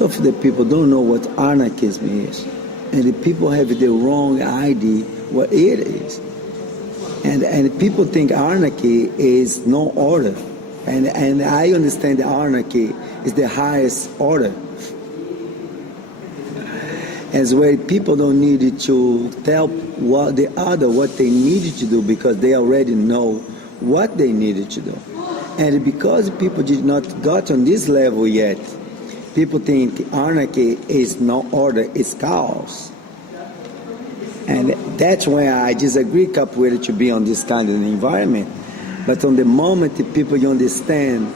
most of the people don't know what anarchism is. And the people have the wrong idea what it is. And people think anarchy is no order. And I understand anarchy is the highest order. As where people don't need to tell what they needed to do because they already know what they needed to do. And because people did not got on this level yet, people think anarchy is no order, it's chaos. And that's why I disagree capoeira to be on this kind of environment. But on the moment the people you understand,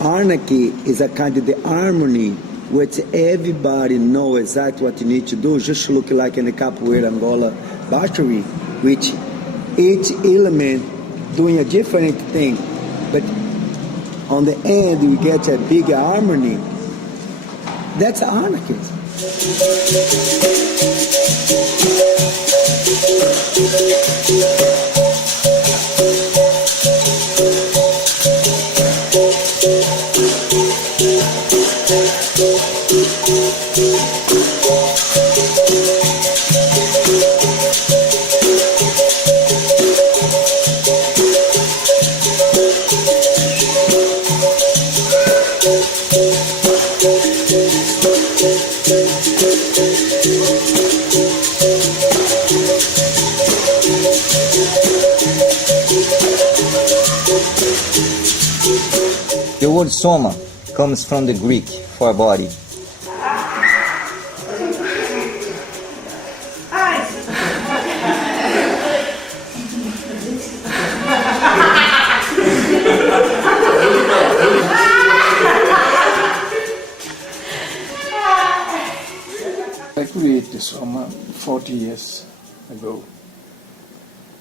anarchy is a kind of the harmony which everybody knows exactly what you need to do, just look like in the Capoeira Angola battery, which each element doing a different thing. But on the end, we get a bigger harmony. That's anarchism. The word soma comes from the Greek for body. I created Soma 40 years ago,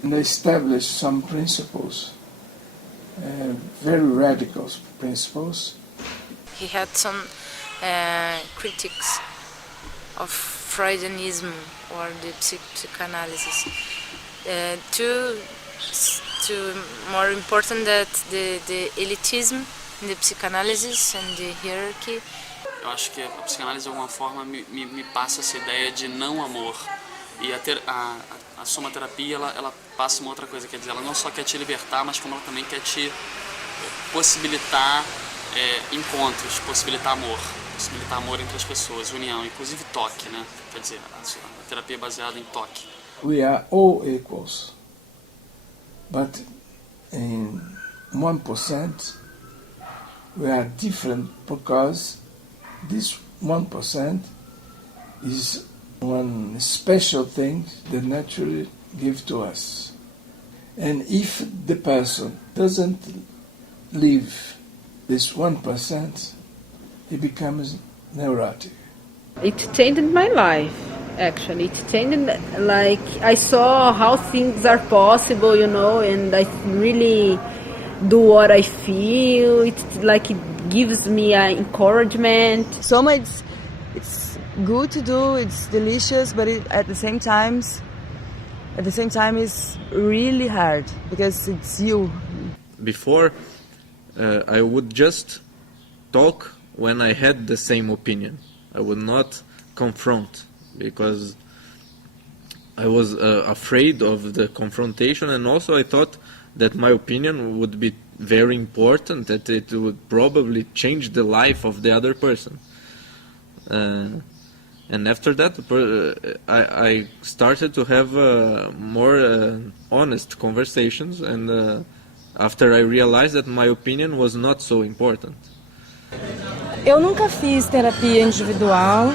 and I established some principles, very radical principles. He had some critics of Freudianism or the psychoanalysis. To more important that the elitism in the psychoanalysis and the hierarchy. Eu acho que a psicanálise de alguma forma me passa essa ideia de não amor. E a somaterapia ela passa uma outra coisa, quer dizer, ela não só quer te libertar, mas como ela também quer te possibilitar encontros, possibilitar amor entre as pessoas, união, inclusive toque, né? Quer dizer, a terapia é baseada em toque. We are all equals, but in 1% we are different because this 1% is one special thing that naturally gives to us. And if the person doesn't live this 1%, he becomes neurotic. It changed my life, actually. It changed, like, I saw how things are possible, and I really do what I feel. It's like it gives me encouragement. Soma, it's good to do, it's delicious, but at the same time it's really hard because it's you. Before, I would just talk when I had the same opinion. I would not confront because I was afraid of the confrontation, and also I thought that my opinion would be very important, that it would probably change the life of the other person. And after that, I started to have more honest conversations, and after I realized that my opinion was not so important. Eu nunca fiz terapia individual,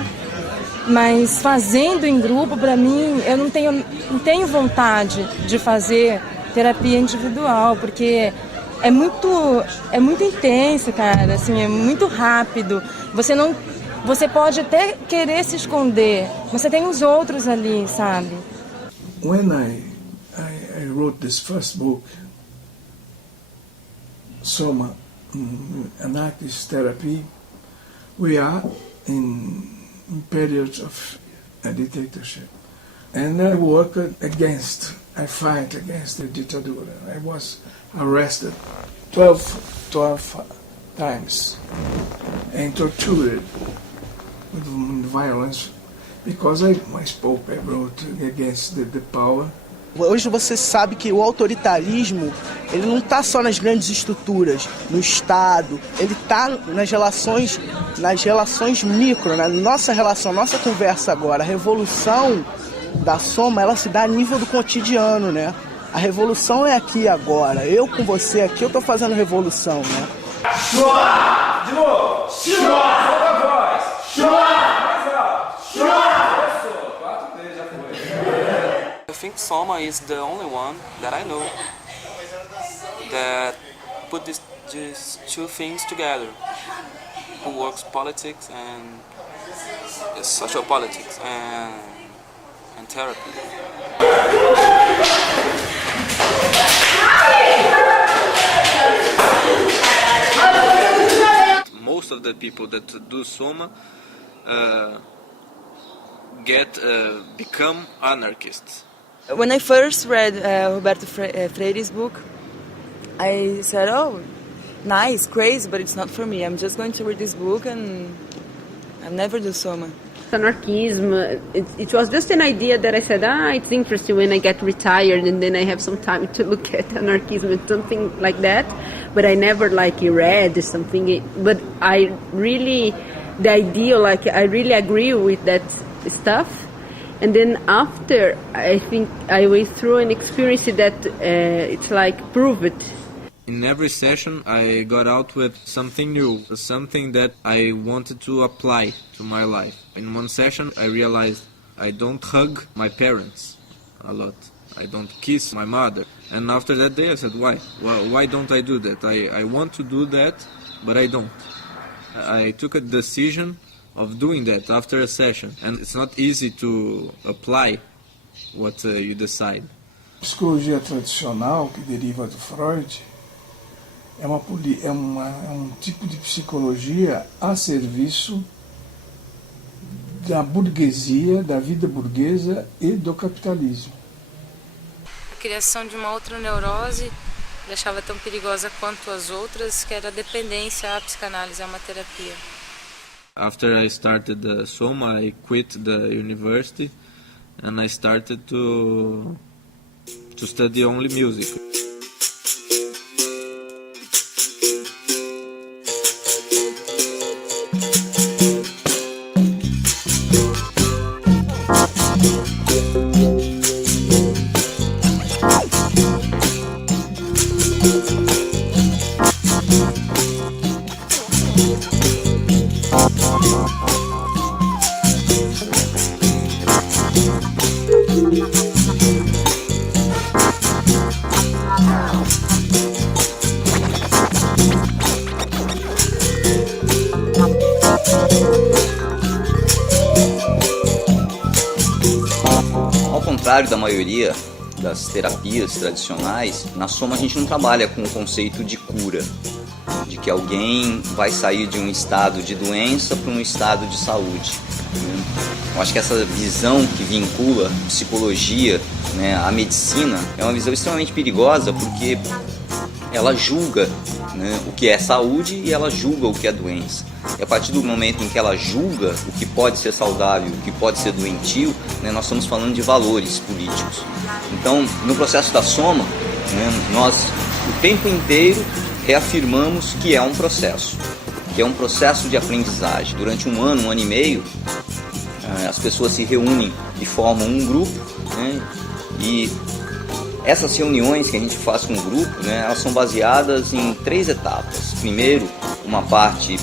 mas fazendo em grupo, para mim, eu não tenho vontade de fazer terapia individual, porque é muito intenso, cara, assim, é muito rápido. Você pode até querer se esconder, mas você tem os outros ali, sabe? When I wrote this first book, Soma, Anarchist Therapy, we are in periods of a dictatorship. And I fight against the ditadura. I was arrested 12 times. and tortured with violence because I spoke, I wrote against the power. Hoje você sabe que o autoritarismo, ele não está só nas grandes estruturas, no Estado, ele está nas relações micro, na nossa relação, nossa conversa agora. A revolução da Soma, ela se dá a nível do cotidiano, né? A revolução é aqui agora. Eu com você aqui, eu estou fazendo revolução, né? Chua! De novo! Chua! Solta a voz! Chua! Mais alto! Chua! I think Soma is the only one that I know that put these two things together, who works politics and social politics and therapy. Most of the people that do Soma become anarchists. When I first read Roberto Freire's book, I said, oh, nice, crazy, but it's not for me. I'm just going to read this book and I'll never do Soma. Anarchism, it was just an idea that I said, it's interesting when I get retired and then I have some time to look at anarchism and something like that. But I never read something, but I really, the idea, I really agree with that stuff. And then after, I think I went through an experience that it's prove it. In every session, I got out with something new, something that I wanted to apply to my life. In one session, I realized I don't hug my parents a lot. I don't kiss my mother. And after that day, I said, why? Well, why don't I do that? I want to do that, but I don't. I took a decision of doing that after a session, and it's not easy to apply what you decide. Psicologia tradicional, que deriva do Freud, é um tipo de psicologia a serviço da burguesia, da vida burguesa e do capitalismo. A criação de uma outra neurose ele achava tão perigosa quanto as outras, que era a dependência à psicanálise, a uma terapia. After I started the Soma, I quit the university and I started to study only music. Ao contrário da maioria das terapias tradicionais, na Soma a gente não trabalha com o conceito de cura, de que alguém vai sair de um estado de doença para um estado de saúde. Eu acho que essa visão que vincula psicologia, à medicina é uma visão extremamente perigosa, porque ela julga o que é saúde e ela julga o que é doença. E a partir do momento em que ela julga o que pode ser saudável e o que pode ser doentio, nós estamos falando de valores políticos. Então, no processo da Soma, nós o tempo inteiro reafirmamos que é um processo de aprendizagem. Durante um ano e meio, as pessoas se reúnem e formam um grupo, e essas reuniões que a gente faz com o grupo, elas são baseadas em 3 etapas. Primeiro, uma parte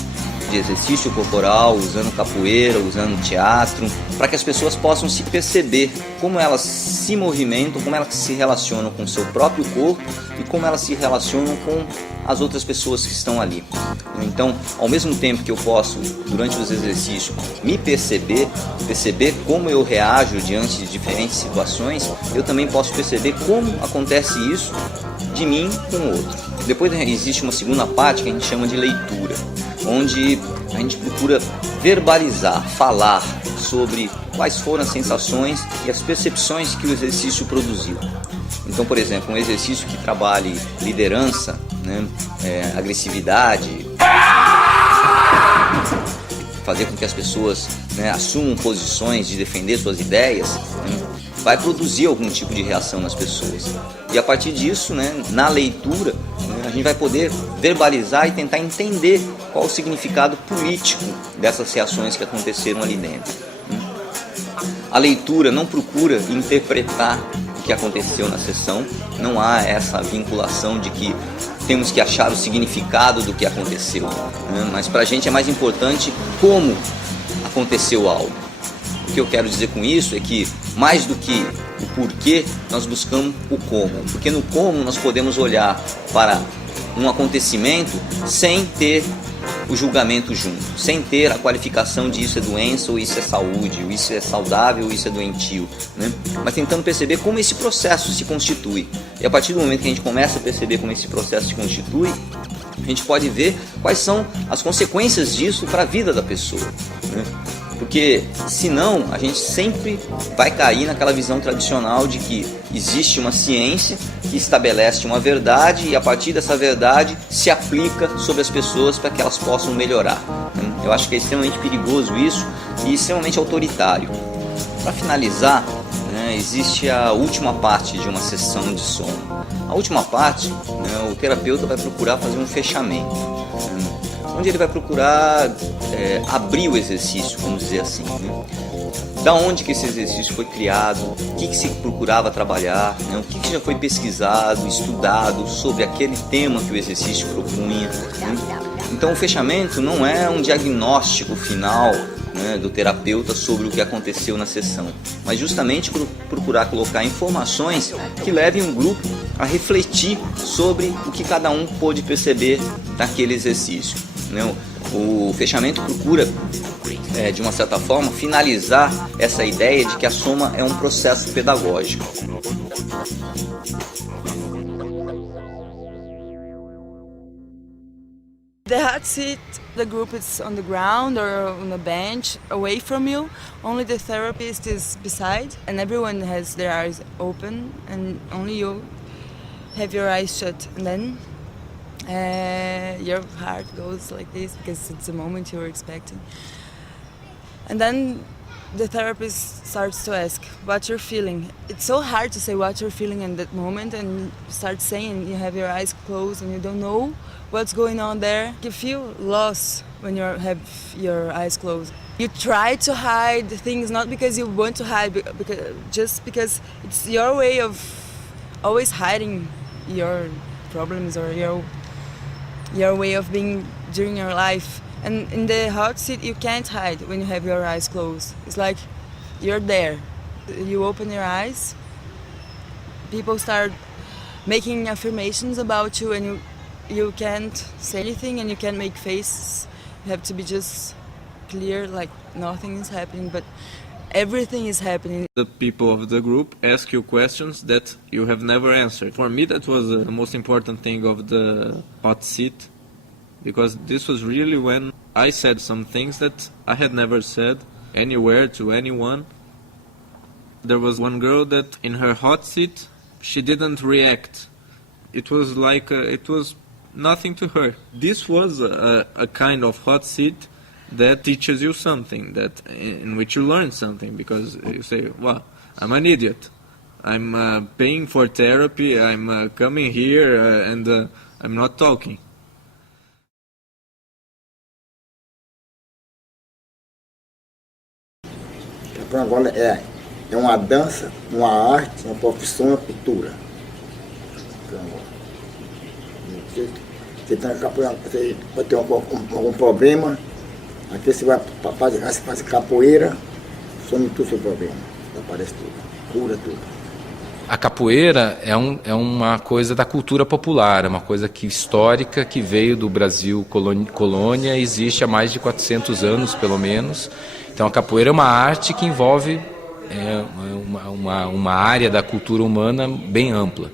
de exercício corporal, usando capoeira, usando teatro, para que as pessoas possam se perceber como elas se movimentam, como elas se relacionam com o seu próprio corpo e como elas se relacionam com as outras pessoas que estão ali. Então, ao mesmo tempo que eu posso, durante os exercícios, me perceber como eu reajo diante de diferentes situações, eu também posso perceber como acontece isso de mim com o outro. Depois existe uma segunda parte que a gente chama de leitura, onde a gente procura verbalizar, falar sobre quais foram as sensações e as percepções que o exercício produziu. Então, por exemplo, um exercício que trabalhe liderança, agressividade, fazer com que as pessoas, né, assumam posições de defender suas ideias, né, vai produzir algum tipo de reação nas pessoas. E a partir disso, né, na leitura, né, a gente vai poder verbalizar e tentar entender qual o significado político dessas reações que aconteceram ali dentro. A leitura não procura interpretar o que aconteceu na sessão, não há essa vinculação de que temos que achar o significado do que aconteceu, né? Mas para a gente é mais importante como aconteceu algo. O que eu quero dizer com isso é que, mais do que o porquê, nós buscamos o como, porque no como nós podemos olhar para um acontecimento sem ter o julgamento junto, sem ter a qualificação de isso é doença ou isso é saúde, ou isso é saudável ou isso é doentio, né? Mas tentando perceber como esse processo se constitui. E a partir do momento que a gente começa a perceber como esse processo se constitui, a gente pode ver quais são as consequências disso para a vida da pessoa, né? Porque senão a gente sempre vai cair naquela visão tradicional de que existe uma ciência que estabelece uma verdade e a partir dessa verdade se aplica sobre as pessoas para que elas possam melhorar. Eu acho que é extremamente perigoso isso e extremamente autoritário. Para finalizar, né, existe a última parte de uma sessão de sono. A última parte, né, o terapeuta vai procurar fazer um fechamento, onde ele vai procurar abrir o exercício, vamos dizer assim, né? Da onde que esse exercício foi criado, o que se procurava trabalhar, né? O que já foi pesquisado, estudado sobre aquele tema que o exercício propunha, né? Então o fechamento não é um diagnóstico final, né, do terapeuta sobre o que aconteceu na sessão, mas justamente procurar colocar informações que levem um grupo a refletir sobre o que cada um pôde perceber naquele exercício, né? O fechamento procura, de uma certa forma, finalizar essa ideia de que a soma é um processo pedagógico. The hot seat, the group is on the ground or on a bench away from you. Only the therapist is beside and everyone has their eyes open and only you have your eyes shut. And then your heart goes like this because it's the moment you were expecting. And then the therapist starts to ask what you're feeling. It's so hard to say what you're feeling in that moment and you start saying, you have your eyes closed and you don't know what's going on there. You feel lost when you have your eyes closed. You try to hide things not because you want to hide, just because it's your way of always hiding your problems or your way of being during your life. And in the hot seat, you can't hide when you have your eyes closed. It's like you're there. You open your eyes, people start making affirmations about you, and you can't say anything and you can't make faces. You have to be just clear, like nothing is happening, but everything is happening. The people of the group ask you questions that you have never answered. For me, that was the most important thing of the hot seat, because this was really when I said some things that I had never said anywhere to anyone. There was one girl that in her hot seat, she didn't react. It was like, it was nothing to her. This was a kind of hot seat that teaches you something, that in which you learn something, because you say, well, I'm an idiot. I'm paying for therapy, I'm coming here and I'm not talking. Então agora é uma dança, uma arte, uma profissão, uma cultura. Você pode ter algum problema, aqui você vai fazer capoeira, some tudo o seu problema, aparece tudo, cura tudo. A capoeira é uma coisa da cultura popular, é uma coisa histórica que veio do Brasil colônia, existe há mais de 400 anos pelo menos. Então a capoeira é uma arte que envolve uma área da cultura humana bem ampla.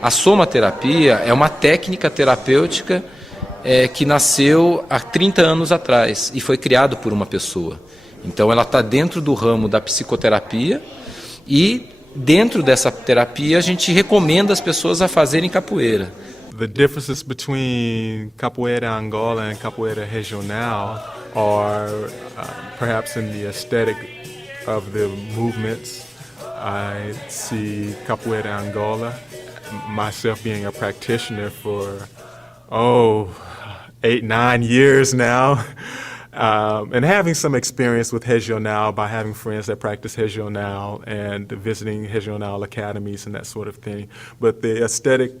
A somaterapia é uma técnica terapêutica que nasceu há 30 anos atrás e foi criada por uma pessoa. Então ela está dentro do ramo da psicoterapia e dentro dessa terapia a gente recomenda as pessoas a fazerem capoeira. The differences between capoeira Angola and capoeira regional or perhaps in the aesthetic of the movements. I see Capoeira Angola, myself being a practitioner for 8-9 years now, and having some experience with Regional by having friends that practice Regional and visiting Regional academies and that sort of thing. But the aesthetic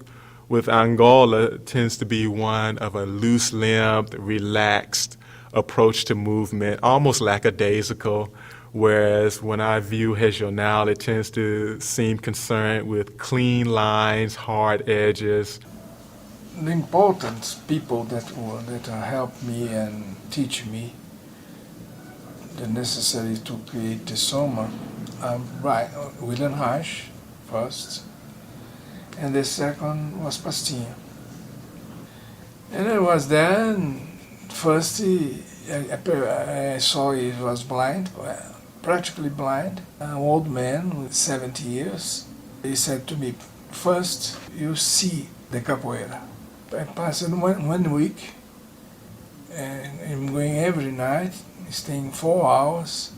with Angola tends to be one of a loose-limbed, relaxed approach to movement, almost lackadaisical, whereas when I view Regional, it tends to seem concerned with clean lines, hard edges. The important people that help me and teach me the necessary to create the Soma, William Reich first, and the second was Pastinha. And I was there, and first I saw he was blind, practically blind, an old man with 70 years. He said to me, first you see the capoeira. I passed 1 week, and I'm going every night, staying 4 hours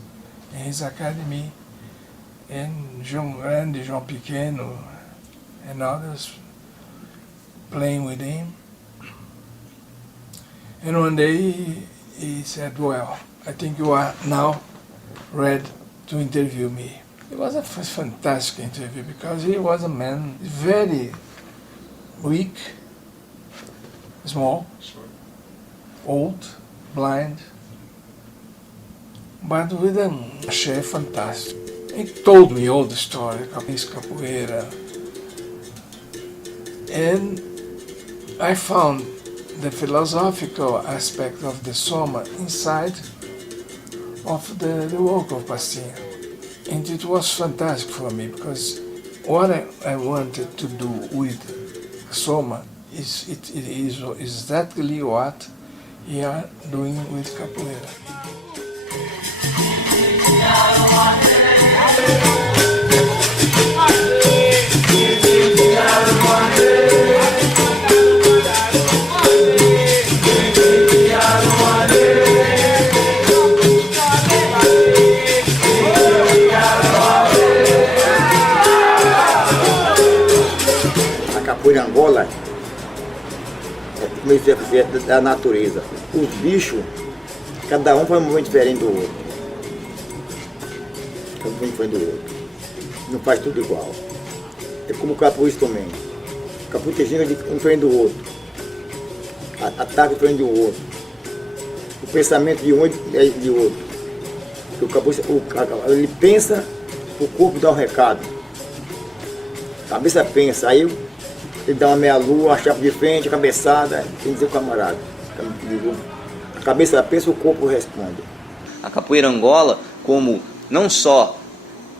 in his academy, and João Grande, João Pequeno, and others playing with him. And one day he said, well, I think you are now ready to interview me. It was a fantastic interview because he was a man very weak, small, old, blind, but with a chef fantastic. He told me all the story of his capoeira, and I found the philosophical aspect of the Soma inside of the work of Pastinha. And it was fantastic for me because what I wanted to do with Soma is exactly what we are doing with capoeira. Capoeira Angola é da natureza. Os bichos, cada um faz um movimento diferente do outro. Cada um diferente do outro. Não faz tudo igual. É como o capoeira também. O capoeira tem gente diferente do outro. Ataque diferente do outro. O pensamento de um é de outro. O capoeira, ele pensa, o corpo dá um recado. A cabeça pensa, aí ele dá uma meia-lua, a chapa de frente, a cabeçada, tem que dizer o camarada. A cabeça pensa, o corpo responde. A capoeira Angola, como não só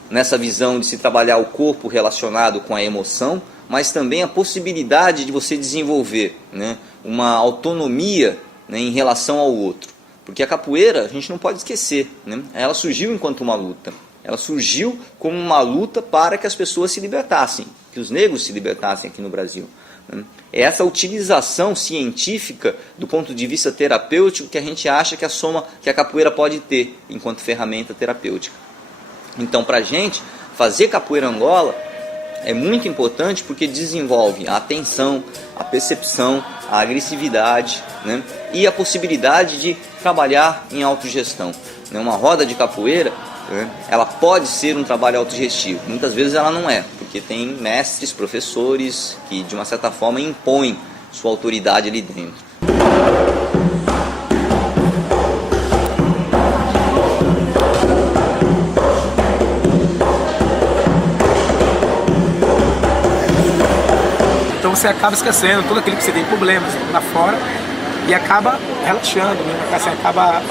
nessa visão de se trabalhar o corpo relacionado com a emoção, mas também a possibilidade de você desenvolver, né, uma autonomia, né, em relação ao outro. Porque a capoeira, a gente não pode esquecer, né, ela surgiu enquanto uma luta. Ela surgiu como uma luta para que as pessoas se libertassem, que os negros se libertassem aqui no Brasil. É essa utilização científica do ponto de vista terapêutico que a gente acha que a capoeira pode ter enquanto ferramenta terapêutica. Então, para a gente, fazer capoeira Angola é muito importante porque desenvolve a atenção, a percepção, a agressividade, né, e a possibilidade de trabalhar em autogestão. Uma roda de capoeira, ela pode ser um trabalho autogestivo, muitas vezes ela não é, porque tem mestres, professores que de uma certa forma impõem sua autoridade ali dentro. Então você acaba esquecendo tudo aquilo que você tem problemas lá fora e acaba relaxando, né? Você acaba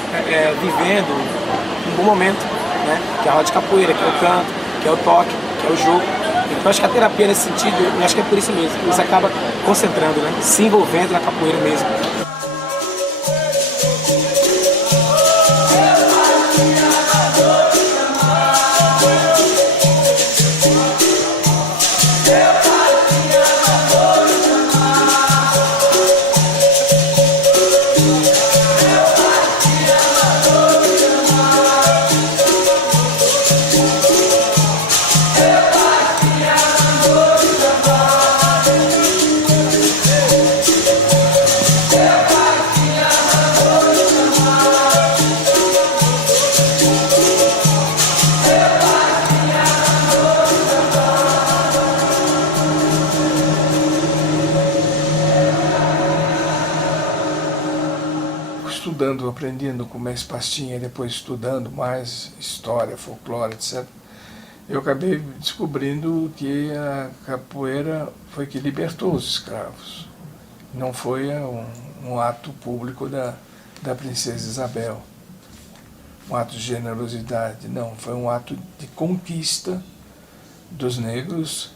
vivendo um bom momento, né? Que é a roda de capoeira, que é o canto, que é o toque, que é o jogo. Então acho que a terapia nesse sentido, eu acho que é por isso mesmo, você acaba concentrando, né? Se envolvendo na capoeira mesmo. aprendendo com Mestre Pastinha, depois estudando mais história, folclore, etc., eu acabei descobrindo que a capoeira foi que libertou os escravos. Não foi um ato público da princesa Isabel, um ato de generosidade, não, foi um ato de conquista dos negros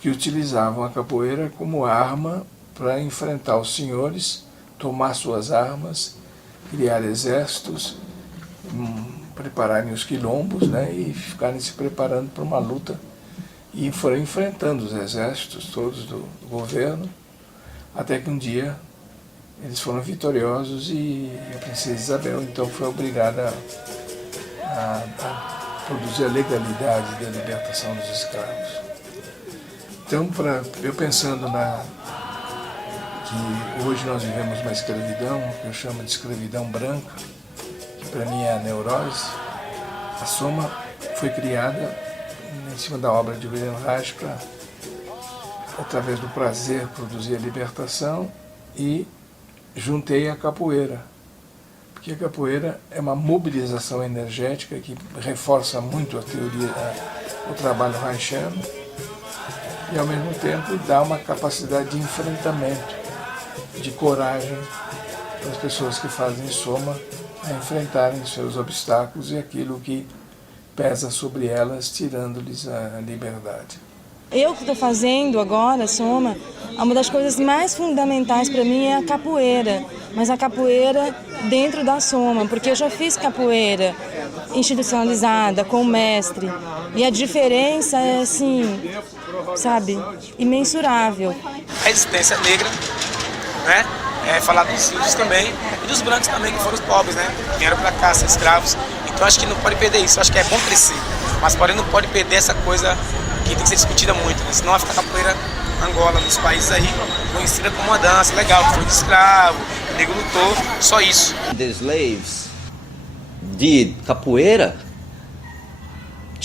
que utilizavam a capoeira como arma para enfrentar os senhores, tomar suas armas, criar exércitos, prepararem os quilombos, né, e ficarem se preparando para uma luta. E foram enfrentando os exércitos todos do governo, até que um dia eles foram vitoriosos e a princesa Isabel então foi obrigada a produzir a legalidade da libertação dos escravos. Então, eu pensando que hoje nós vivemos uma escravidão, que eu chamo de escravidão branca, que para mim é a neurose, a Soma foi criada em cima da obra de William Reich para, através do prazer, produzir a libertação, e juntei a capoeira, porque a capoeira é uma mobilização energética que reforça muito a teoria, o trabalho reichiano, e ao mesmo tempo dá uma capacidade de enfrentamento, de coragem para as pessoas que fazem Soma a enfrentarem seus obstáculos e aquilo que pesa sobre elas, tirando-lhes a liberdade. Eu que estou fazendo agora Soma, uma das coisas mais fundamentais para mim é a capoeira, mas a capoeira dentro da Soma, porque eu já fiz capoeira institucionalizada, com o mestre, e a diferença é assim, sabe, imensurável. A resistência negra, né? Falar dos índios também, e dos brancos também, que foram os pobres, né? Que vieram para cá, ser escravos. Então acho que não pode perder isso, acho que é bom crescer, mas porém não pode perder essa coisa que tem que ser discutida muito, né? Senão vai ficar a capoeira Angola, nos países aí, conhecida como uma dança legal, que foi de escravo, o negro lutou, só isso. The slaves did capoeira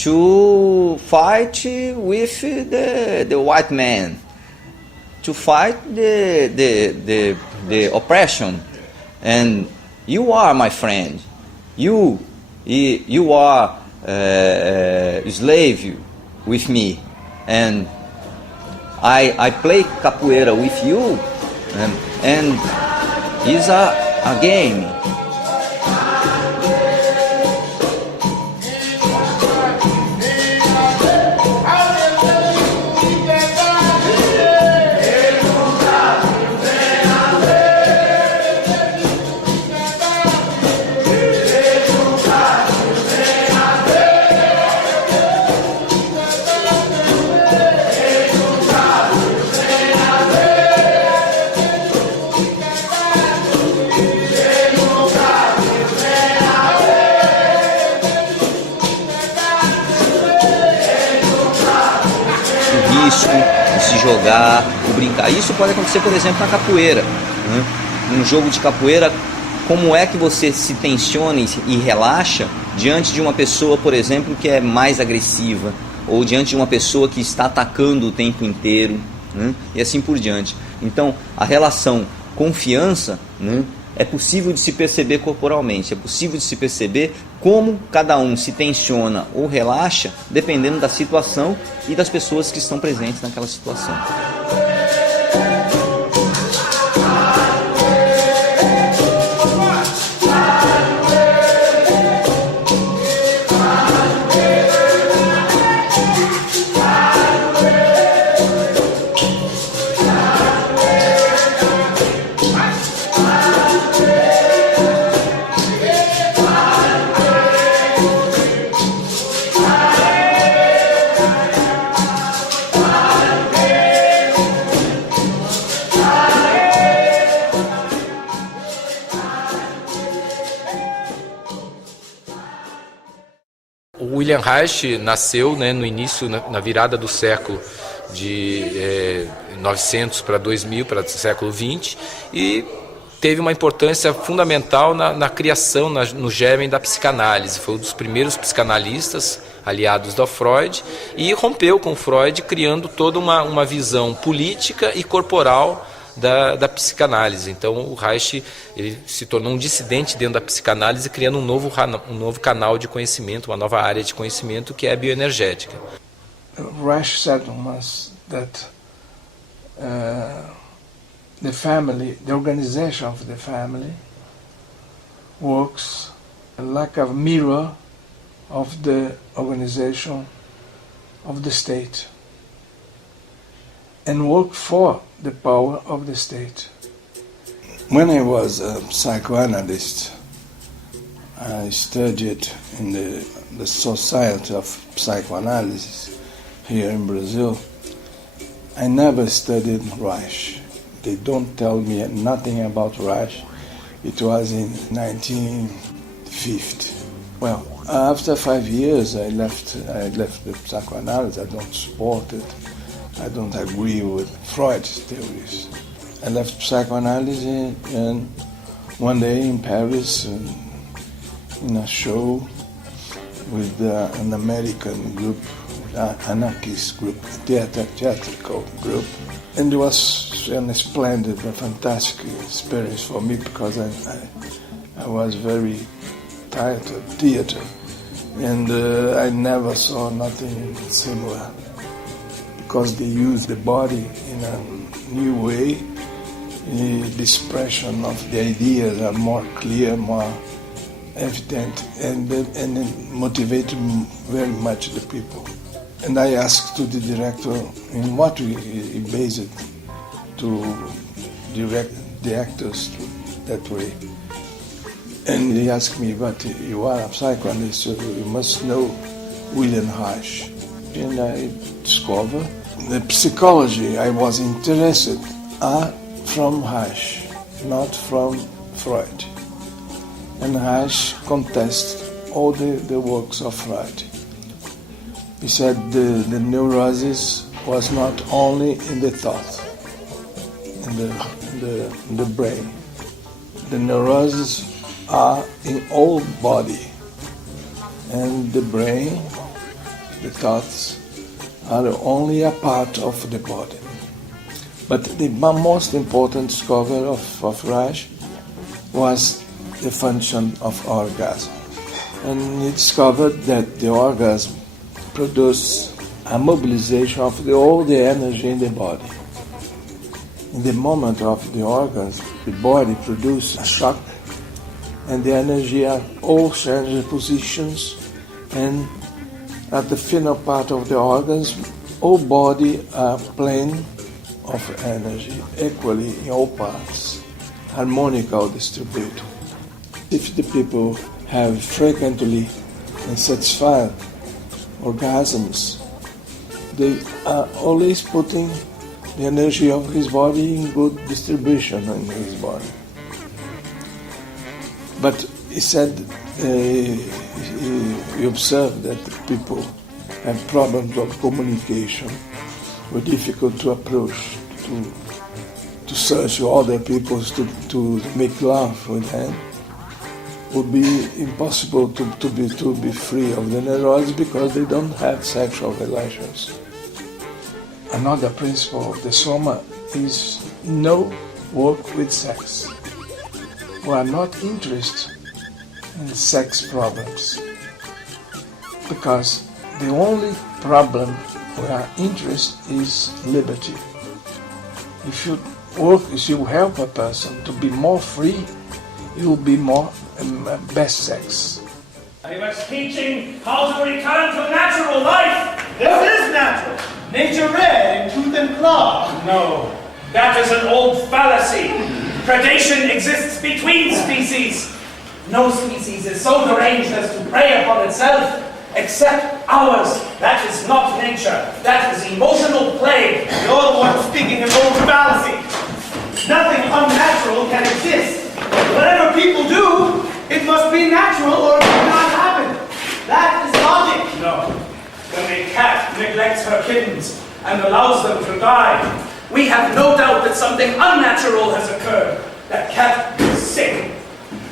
to fight with the white man, to fight the oppression, and you are my friend, you are slave with me, and I play capoeira with you, and it's a game. De se jogar, o brincar. Isso pode acontecer, por exemplo, na capoeira, né? Num jogo de capoeira, como é que você se tensiona e relaxa diante de uma pessoa, por exemplo, que é mais agressiva, ou diante de uma pessoa que está atacando o tempo inteiro, né? E assim por diante. Então, a relação confiança, né, é possível de se perceber corporalmente, é possível de se perceber como cada um se tensiona ou relaxa, dependendo da situação e das pessoas que estão presentes naquela situação. O William Reich nasceu, né, no início, na virada do século de 900 para 2000, para o século 20, e teve uma importância fundamental na criação, no germen da psicanálise. Foi um dos primeiros psicanalistas aliados da Freud e rompeu com Freud, criando toda uma visão política e corporal da psicanálise. Então o Reich ele se tornou um dissidente dentro da psicanálise, criando um novo canal de conhecimento, uma nova área de conhecimento que é a bioenergética. Reich said once that the family, the organization of the family, works like a mirror of the organization of the state, and work for the power of the state. When I was a psychoanalyst, I studied in the Society of Psychoanalysis here in Brazil. I never studied Reich. They don't tell me nothing about Reich. It was in 1950. Well, after 5 years, I left the psychoanalysis. I don't support it. I don't agree with Freud's theories. I left psychoanalysis, and one day in Paris, in a show with an American group, anarchist group, theatrical group, and it was a splendid, a fantastic experience for me because I was very tired of theater, and I never saw nothing similar because they use the body in a new way. The expression of the ideas are more clear, more evident, and it motivated very much the people. And I asked to the director in what he based it to direct the actors that way. And he asked me, but you are a psychoanalyst, so you must know William Reich. And I discovered the psychology I was interested are from Reich, not from Freud. And Reich contested all the works of Freud. He said the neurosis was not only in the thought, in the brain. The neuroses are in all body, and the brain, the thoughts, are only a part of the body. But the most important discovery of Reich was the function of orgasm. And he discovered that the orgasm produces a mobilization of all the energy in the body. In the moment of the orgasm, the body produces a shock, and the energy are all change positions, and at the final part of the orgasm, all body are plane of energy, equally in all parts, harmonical distributed. If the people have frequently and satisfied orgasms, they are always putting the energy of his body in good distribution in his body. But he said he observed that people have problems of communication, were difficult to approach, to search other people, to make love with them. Would be impossible to be free of the neurosis because they don't have sexual relations. Another principle of the Soma is no work with sex. We are not interested in sex problems because the only problem we are interested is liberty. If you help a person to be more free, you will be more best sex. He was teaching how to return to natural life. This is natural. Nature red in tooth and claw. No, that is an old fallacy. Predation exists between species. No species is so deranged as to prey upon itself, except ours. That is not nature. That is emotional play. You're the one speaking an old fallacy. Nothing unnatural can exist. Whatever people do, it must be natural or it cannot happen. That is logic. No. When a cat neglects her kittens and allows them to die, we have no doubt that something unnatural has occurred. That cat is sick.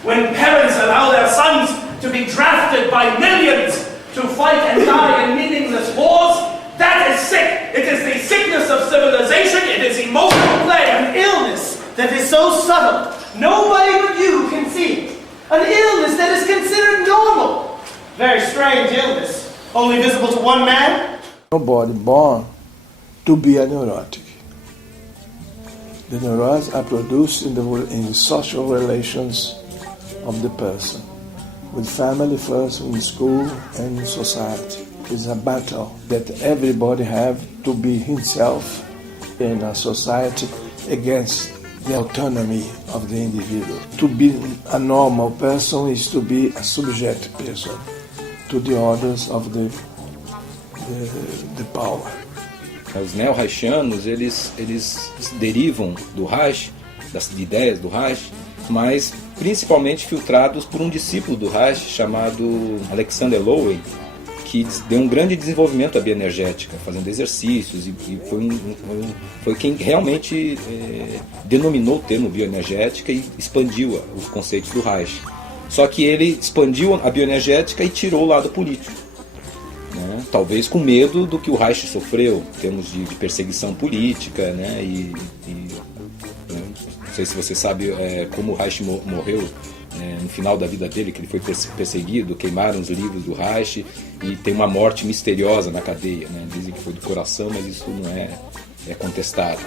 When parents allow their sons to be drafted by millions to fight and die in meaningless wars, that is sick. It is the sickness of civilization. It is emotional play. An illness puzzle. Nobody but you can see it. An illness that is considered normal. Very strange illness. Only visible to one man. Nobody born to be a neurotic. The neuroses are produced in the social relations of the person, with family first, in school, and in society. It's a battle that everybody have to be himself in a society against the autonomy of the individual. To be a normal person is to be a subject person to the orders of the power. Os neo-Reichianos, eles derivam do Reich, das ideias do Reich, mas principalmente filtrados por um discípulo do Reich chamado Alexander Lowen, que deu um grande desenvolvimento à bioenergética, fazendo exercícios, e foi quem realmente denominou o termo bioenergética e expandiu os conceitos do Reich. Só que ele expandiu a bioenergética e tirou o lado político. Né? Talvez com medo do que o Reich sofreu, em termos de perseguição política, né? Não sei se você sabe como o Reich morreu no final da vida dele, que ele foi perseguido, queimaram os livros do Reich e tem uma morte misteriosa na cadeia. Né? Dizem que foi do coração, mas isso não é contestado.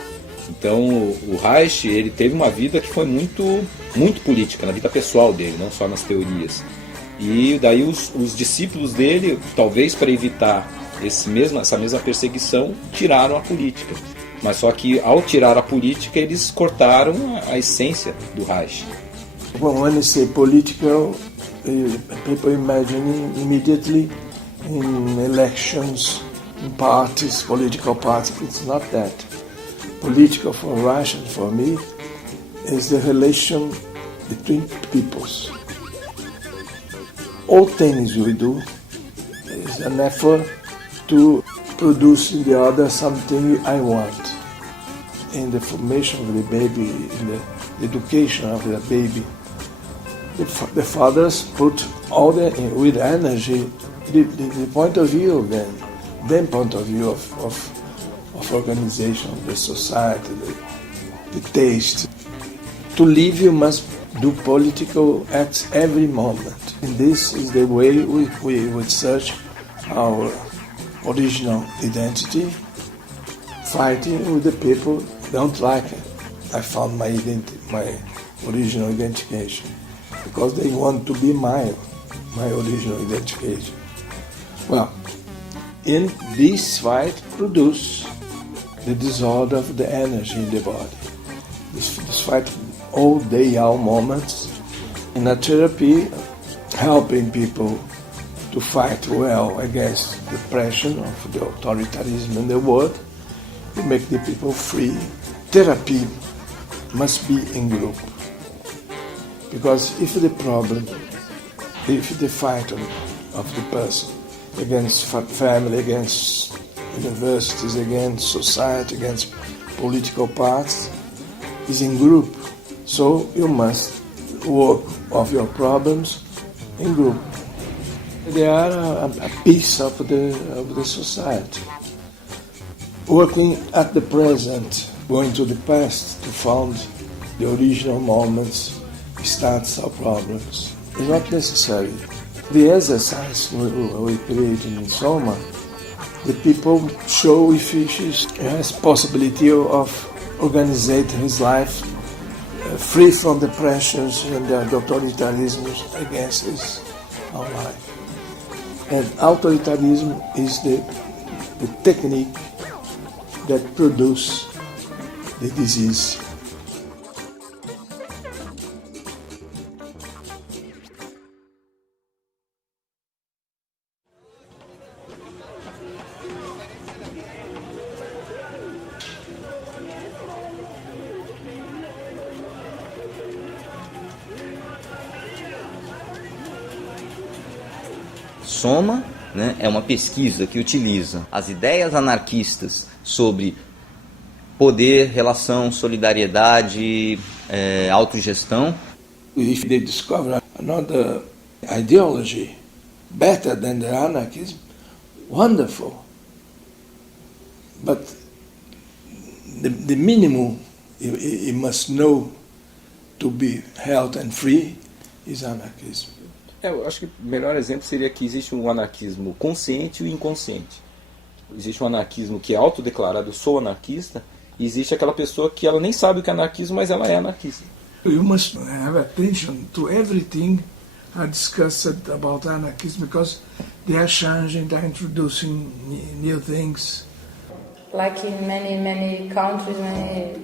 Então o Reich, ele teve uma vida que foi muito, muito política, na vida pessoal dele, não só nas teorias. E daí os discípulos dele, talvez para evitar essa mesma perseguição, tiraram a política. Mas só que ao tirar a política, eles cortaram a essência do Reich. When you say political, people imagine immediately in elections, in parties, political parties. It's not that. Political for Russia and for me is the relation between peoples. All things we do is an effort to produce in the other something I want. In the formation of the baby, in the education of the baby, the fathers put all with energy the point of view of them, their point of view of organization, the society, the taste. To live, you must do political acts every moment. And this is the way we would search our original identity, fighting with the people who don't like it. I found my original identification, because they want to be my original identification. Well, in this fight produce the disorder of the energy in the body. This fight all day, all moments. In a therapy, helping people to fight well against the pressure of the authoritarianism in the world, to make the people free. Therapy must be in group. Because if the fight of the person against family, against universities, against society, against political parties, is in group, so you must work of your problems in group. They are a piece of the society. Working at the present, going to the past to find the original moments, starts our problems. It's not necessary. The exercise we create in Soma, the people show if he has possibility of organizing his life free from the pressures and the authoritarianism against his own life. And authoritarianism is the technique that produces the disease. Soma, né, é uma pesquisa que utiliza as ideias anarquistas sobre poder, relação, solidariedade, autogestão. If they discover another ideology better than the anarchism, wonderful. But the minimum you must know to be held and free is anarchism. Eu acho que o melhor exemplo seria que existe um anarquismo consciente e o inconsciente. Existe um anarquismo que é autodeclarado, eu sou anarquista, e existe aquela pessoa que ela nem sabe o que é anarquismo, mas ela é anarquista. You must have attention to everything discussed about anarchism because they are changing, they are introducing new things. Like in many countries, many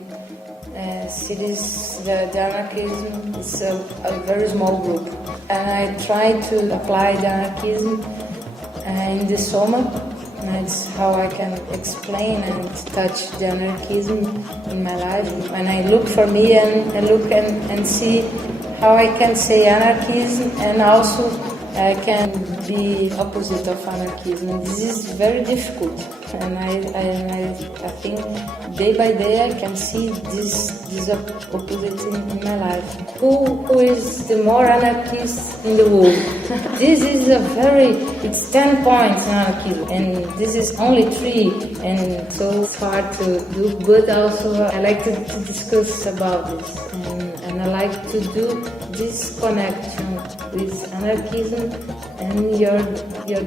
cities, the anarchism is a very small group. And I try to apply the anarchism in the Soma. That's how I can explain and touch the anarchism in my life. When I look for me and look and see how I can say anarchism and also I can be opposite of anarchism. This is very difficult, and I think day by day I can see this opposite in my life. Who is the more anarchist in the world? This is it's 10 points anarchism, and this is only 3, and so it's hard to do. But also I like to discuss about this, and I like to do this connection with anarchism and your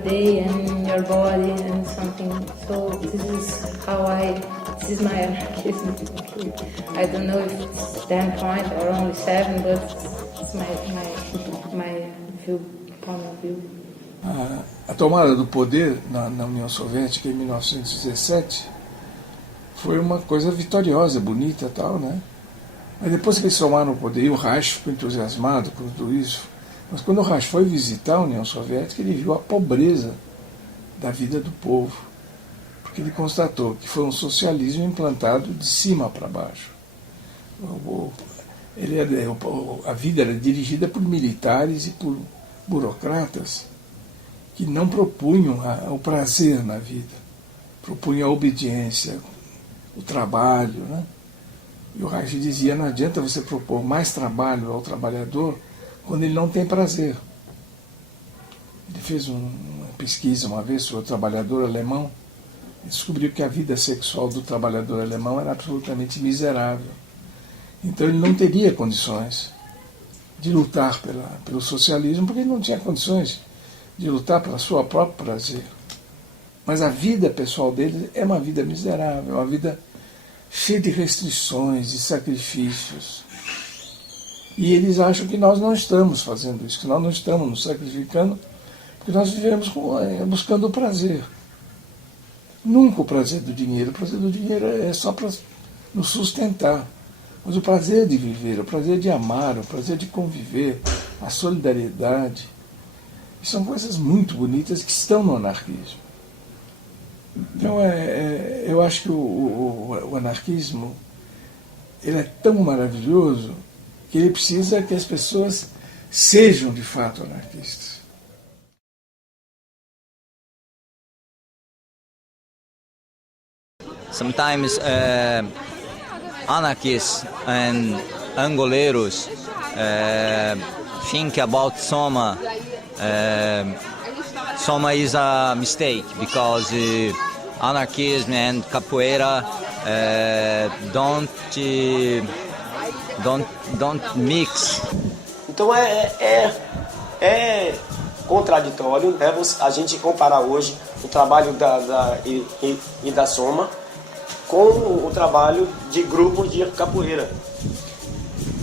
day and your body and something. So this is my anarchism. I don't know if it's 10 points or only 7, but it's my view, point of view. A tomada do poder na União Soviética em 1917 foi uma coisa vitoriosa, bonita e tal, né? Mas depois que eles tomaram o poder, e o Reich ficou entusiasmado com tudo isso, mas quando o Reich foi visitar a União Soviética, ele viu a pobreza da vida do povo, porque ele constatou que foi um socialismo implantado de cima para baixo. A vida era dirigida por militares e por burocratas que não propunham o prazer na vida, propunham a obediência, o trabalho, né? E o Reich dizia, não adianta você propor mais trabalho ao trabalhador quando ele não tem prazer. Ele fez uma pesquisa uma vez sobre o trabalhador alemão e descobriu que a vida sexual do trabalhador alemão era absolutamente miserável. Então ele não teria condições de lutar pelo socialismo, porque ele não tinha condições de lutar pela sua própria prazer. Mas a vida pessoal dele é uma vida miserável, uma vida cheia de restrições, de sacrifícios. E eles acham que nós não estamos fazendo isso, que nós não estamos nos sacrificando, porque nós vivemos buscando o prazer. Nunca o prazer do dinheiro. O prazer do dinheiro é só para nos sustentar. Mas o prazer de viver, o prazer de amar, o prazer de conviver, a solidariedade, são coisas muito bonitas que estão no anarquismo. Então, eu acho que o anarquismo ele é tão maravilhoso que ele precisa que as pessoas sejam de fato anarquistas. Sometimes anarchists and Angoleiros think about Soma. Soma is a mistake because anarchism and capoeira don't mix. Então é contraditório, né, a gente comparar hoje o trabalho da Soma com o trabalho de grupos de capoeira.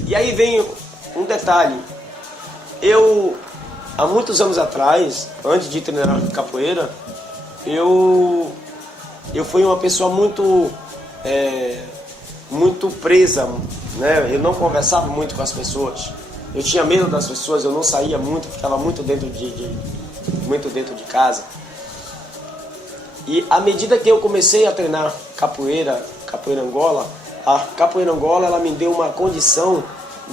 E aí vem um detalhe. Eu, há muitos anos atrás, antes de treinar capoeira, eu fui uma pessoa muito presa, né? Eu não conversava muito com as pessoas. Eu tinha medo das pessoas, eu não saía muito, ficava muito dentro de casa. E à medida que eu comecei a treinar capoeira Angola, a capoeira Angola ela me deu uma condição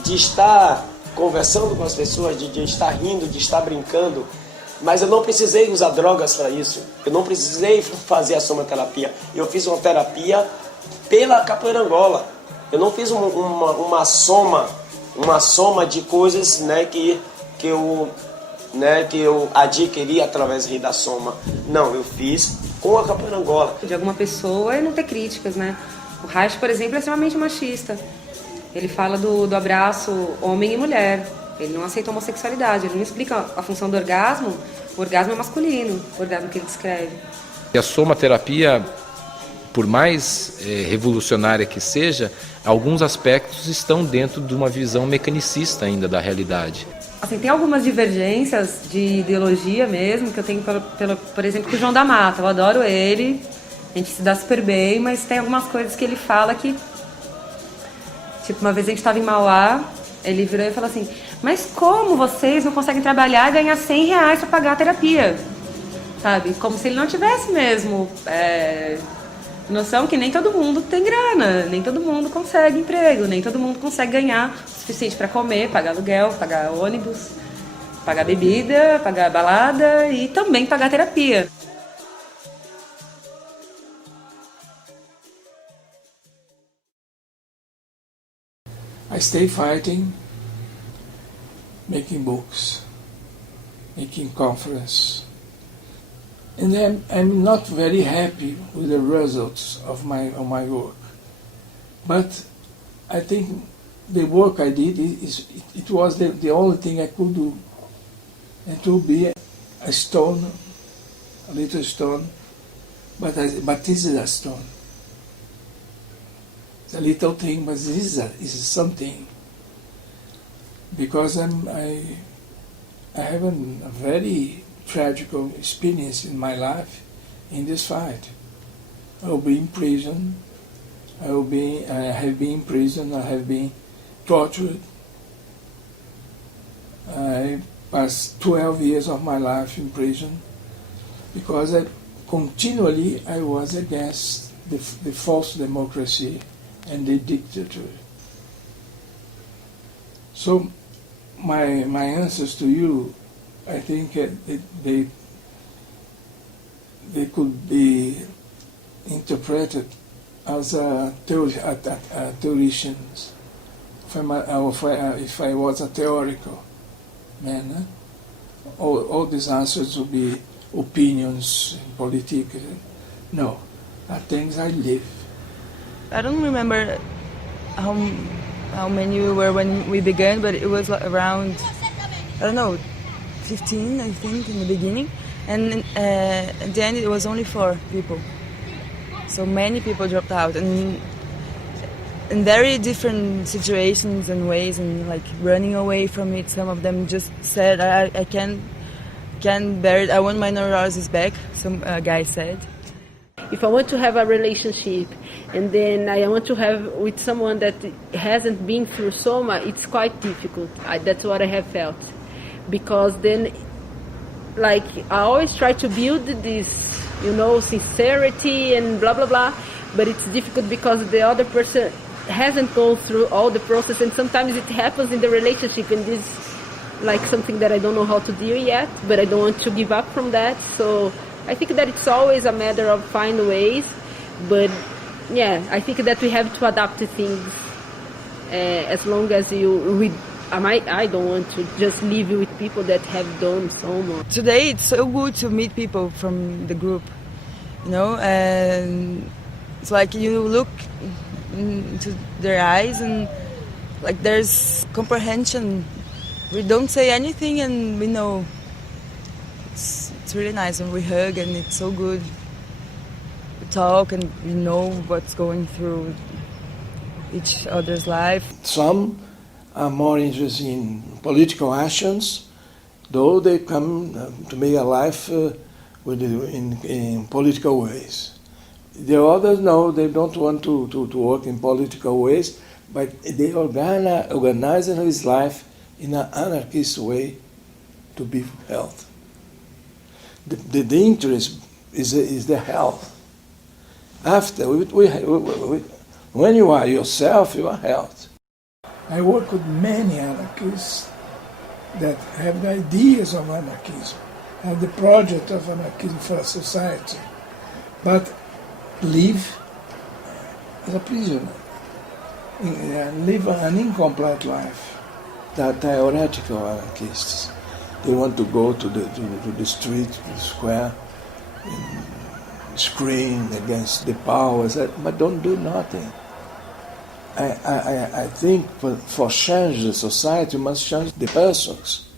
de estar conversando com as pessoas, de estar rindo, de estar brincando, mas eu não precisei usar drogas para isso, eu não precisei fazer a somaterapia, eu fiz uma terapia pela capoeira Angola, eu não fiz uma soma de coisas, né, que eu adquiri através da soma, não, eu fiz com a capoeira Angola. De alguma pessoa e não ter críticas, né? O Reich, por exemplo, é extremamente machista. Ele fala do abraço homem e mulher. Ele não aceita a homossexualidade, ele não explica a função do orgasmo. O orgasmo é masculino, o orgasmo que ele descreve. E a somaterapia, por mais revolucionária que seja, alguns aspectos estão dentro de uma visão mecanicista ainda da realidade. Assim, tem algumas divergências de ideologia mesmo, que eu tenho, por exemplo, com o João da Mata. Eu adoro ele, a gente se dá super bem, mas tem algumas coisas que ele fala que... Tipo, uma vez a gente estava em Mauá, ele virou e falou assim, mas como vocês não conseguem trabalhar e ganhar R$100 para pagar a terapia? Sabe? Como se ele não tivesse mesmo noção que nem todo mundo tem grana, nem todo mundo consegue emprego, nem todo mundo consegue ganhar o suficiente para comer, pagar aluguel, pagar ônibus, pagar bebida, pagar balada e também pagar terapia. I stay fighting, making books, making conference. And then I'm not very happy with the results of my work. But I think the work I did, it was the only thing I could do. It will be a stone, a little stone, but this is a stone. It's a little thing, but this is something. Because I have a very tragic experience in my life in this fight. I will be in prison. I have been in prison. I have been tortured. I passed 12 years of my life in prison because I was against the false democracy and the dictator. So my answers to you, I think they could be interpreted as theologians. If I was a theoretical man, all these answers would be opinions, politics. No, are things I live. I don't remember how many we were when we began, but it was around, I don't know, 15, I think, in the beginning. And at the end, it was only 4 people. So many people dropped out, and in very different situations and ways, and like running away from it. Some of them just said, I can't bear it, I want my neurosis back, some guy said. If I want to have a relationship and then I want to have with someone that hasn't been through soma, it's quite difficult. That's what I have felt. Because then, like, I always try to build this, sincerity and blah, blah, blah, but it's difficult because the other person hasn't gone through all the process, and sometimes it happens in the relationship, and this like something that I don't know how to deal yet, but I don't want to give up from that. So I think that it's always a matter of finding ways, but yeah, I think that we have to adapt to things as long as I don't want to just live with people that have done so much. Today it's so good to meet people from the group, and it's like you look into their eyes and like there's comprehension. We don't say anything and we know. It's really nice when we hug and it's so good. We talk and we know what's going through each other's life. Some are more interested in political actions, though they come to make a life in political ways. The others, no, they don't want to work in political ways, but they organize his life in an anarchist way to be health. The interest is the health. After, when you are yourself, you are health. I work with many anarchists that have the ideas of anarchism, have the project of anarchism for a society, but live as a prisoner, live an incomplete life. The theoretical anarchists, they want to go to the street, to the square, and scream against the powers, but don't do nothing. I think for change the society, you must change the persons.